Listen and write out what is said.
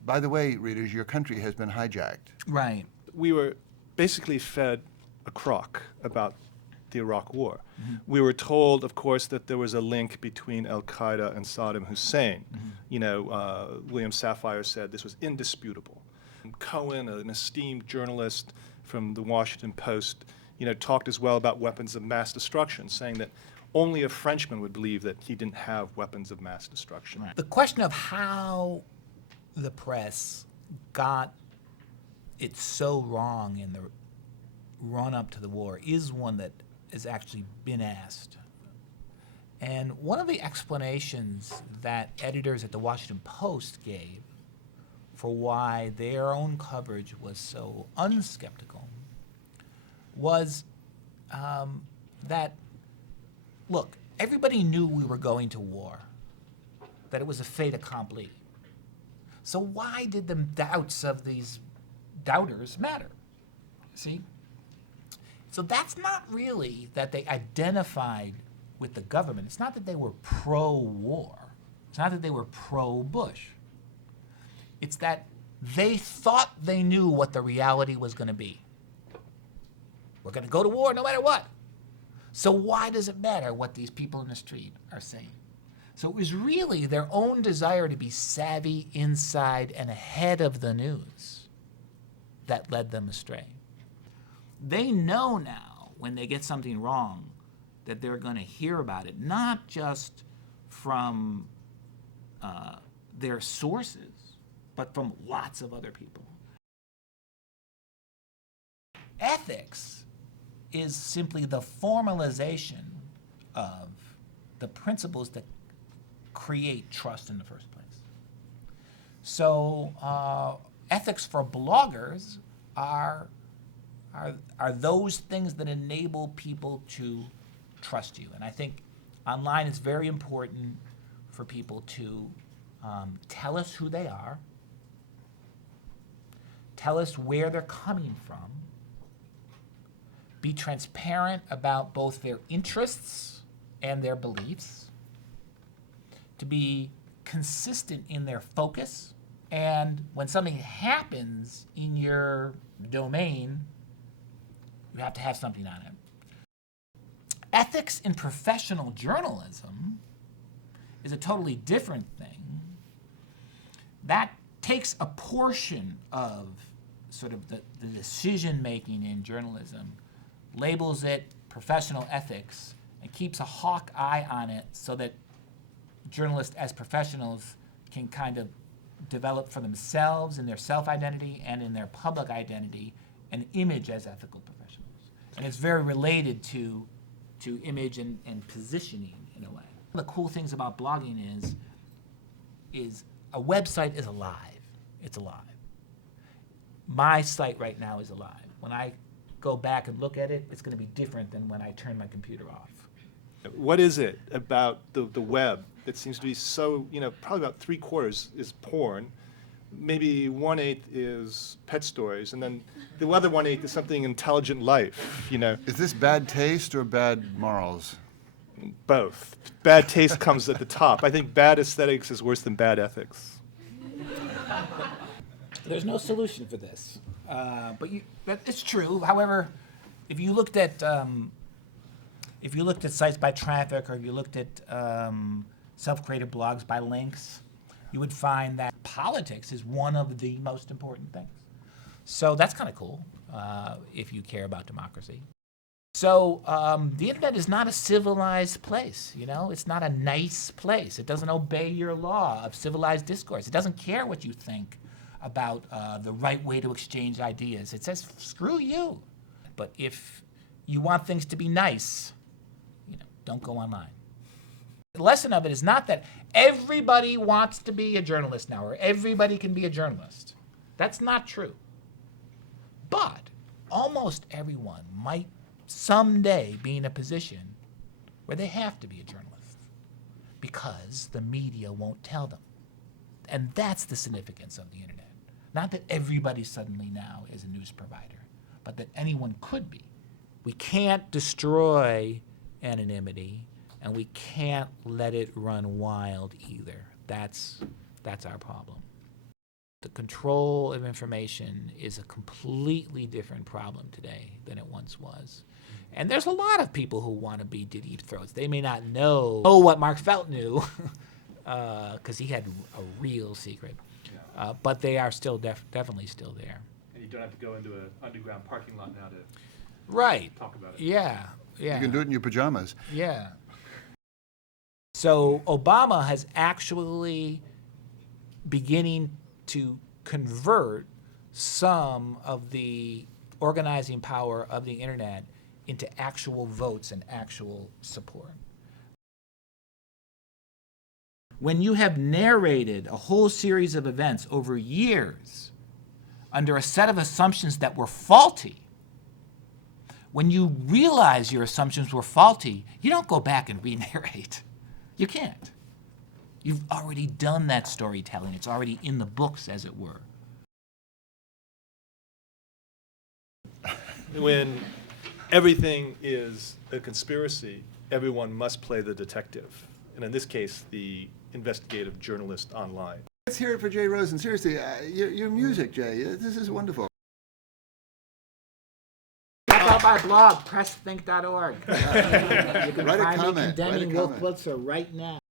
By the way, readers, your country has been hijacked. Right. We were basically fed a crock about the Iraq War. We were told, of course, that there was a link between Al-Qaeda and Saddam Hussein. William Safire said this was indisputable. Cohen, an esteemed journalist from the Washington Post, talked as well about weapons of mass destruction, saying that only a Frenchman would believe that he didn't have weapons of mass destruction. The question of how the press got it so wrong in the run-up to the war is one that has actually been asked. And one of the explanations that editors at the Washington Post gave for why their own coverage was so unskeptical was that, look, everybody knew we were going to war, that it was a fait accompli. So why did the doubts of these doubters matter? See? So that's not really that they identified with the government. It's not that they were pro-war. It's not that they were pro-Bush. It's that they thought they knew what the reality was going to be. We're going to go to war no matter what. So why does it matter what these people in the street are saying? So it was really their own desire to be savvy inside and ahead of the news that led them astray. They know now when they get something wrong that they're going to hear about it, not just from their sources, but from lots of other people. Ethics is simply the formalization of the principles that create trust in the first place. So ethics for bloggers are those things that enable people to trust you. And I think online it's very important for people to tell us who they are, tell us where they're coming from, be transparent about both their interests and their beliefs, to be consistent in their focus, and when something happens in your domain, you have to have something on it. Ethics in professional journalism is a totally different thing. That takes a portion of sort of the decision-making in journalism, labels it professional ethics, and keeps a hawk eye on it so that journalists as professionals can kind of develop for themselves in their self-identity and in their public identity an image as ethical professionals. And it's very related to image and positioning in a way. One of the cool things about blogging is a website is alive. It's alive. My site right now is alive. When I go back and look at it, it's going to be different than when I turn my computer off. What is it about the web that seems to be so, probably about 3/4 is porn, maybe 1/8 is pet stories, and then the other 1/8 is something intelligent life, Is this bad taste or bad morals? Both. Bad taste comes at the top. I think bad aesthetics is worse than bad ethics. There's no solution for this, but it's true. However, if you looked at sites by traffic, or if you looked at self-created blogs by links, you would find that politics is one of the most important things. So that's kind of cool if you care about democracy. So the internet is not a civilized place, It's not a nice place. It doesn't obey your law of civilized discourse. It doesn't care what you think about the right way to exchange ideas. It says, screw you. But if you want things to be nice, don't go online. The lesson of it is not that everybody wants to be a journalist now, or everybody can be a journalist. That's not true. But almost everyone might someday be in a position where they have to be a journalist because the media won't tell them. And that's the significance of the internet. Not that everybody suddenly now is a news provider, but that anyone could be. We can't destroy anonymity, and we can't let it run wild either. That's our problem. The control of information is a completely different problem today than it once was. And there's a lot of people who want to be deep throats. They may not know what Mark Felt knew, because he had a real secret. But they are still definitely still there. And you don't have to go into an underground parking lot now to Right. talk about it. Yeah. Yeah. You can do it in your pajamas. Yeah. So Obama has actually beginning to convert some of the organizing power of the internet into actual votes and actual support. When you have narrated a whole series of events over years under a set of assumptions that were faulty, when you realize your assumptions were faulty, you don't go back and re-narrate. You can't. You've already done that storytelling. It's already in the books, as it were. When everything is a conspiracy, everyone must play the detective. And in this case, the investigative journalist online. Let's hear it for Jay Rosen. Seriously, your music, Jay, this is wonderful. Check out my blog, pressthink.org. You can Write a find me comment, condemning write a Will comment. Pulitzer right now.